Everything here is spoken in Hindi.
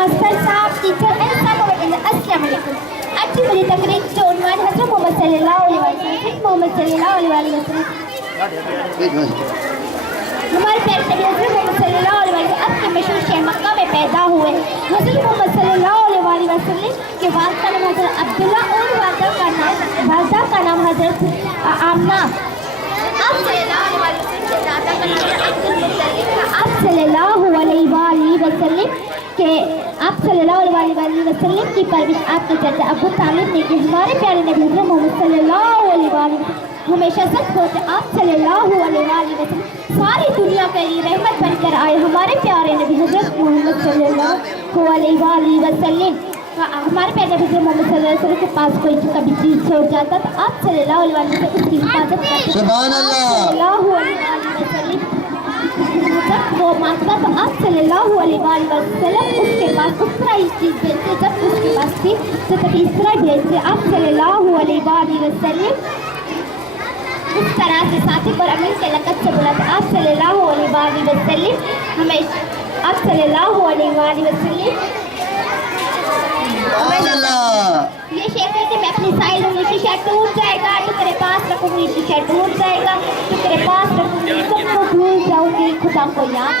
मास्टर साहब, टीचर एंड सब अस्सलाम वालेकुम। आज की मेरी तकरीर जो उन्वान हज़रत मोहम्मद सल्लल्लाहु अलैहि वसल्लम, मोहम्मद सल्लल्लाहु अलैहि वसल्लम, हमारे प्यारे नबी हज़रत मोहम्मद सल्लल्लाहु अलैहि वसल्लम अब के मशहूर शहर मक्का में पैदा हुए। हज़रत मोहम्मद सल्लल्लाहु अलैहि वसल्लम के वालिद का नाम हज़रत अब्दुल्ला और वालिदा का नाम हज़रत आमना। आप सल्लल्लाहु अलैहि वसल्लम के दादा का नाम अब्दुल मुत्तलिब था। आप सल्लल्लाहु अलैहि वसल्लम की परवरिश आपके चाचा अबू तालिब ने की। हमारे प्यारे नबी हज़रत मोहम्मद सल्लल्लाहु अलैहि वसल्लम हमेशा सच बोलते। आप सल्लल्लाहु अलैहि वसल्लम सारी दुनिया के लिए रहमत बनकर आए। हमारे प्यारे नबी हज़रत मोहम्मद सल्लल्लाहु अलैहि वसल्लम हमारे प्यारे नबी हज़रत मोहम्मद सल्लल्लाहु अलैहि वसल्लम के पास कोई कभी चीज छोड़ जाता तो आप सल्लल्लाहु अलैहि वसल्लम उसकी हिफाजत करते। सुभान अल्लाह। सल्लल्लाहु अलैहि वसल्लम जब वो मांगता तो आप सल्लल्लाहु अलैहि वसल्लम उसके पास उस तरह ही चीज़ भेजते। जब उसके पास थी तो कभी इस तरह भेजते। आप सल्लल्लाहु अलैहि वसल्लम इस तरह से साथी पर अमीन के लक़ब से बुलाते। आप सल्लल्लाहु अलैहि वसल्लम हमेशा आप सल्लल्लाहु अलैहि वसल्लम ये शेर कहते मैं अपनी साइड लूँगी, शीशा टूट जाएगा तो तेरे पास रखूँगी, शीशा टूट जाएगा तो तेरे पास रखूँगी, सबको भूल जाऊँगी खुदा को याद।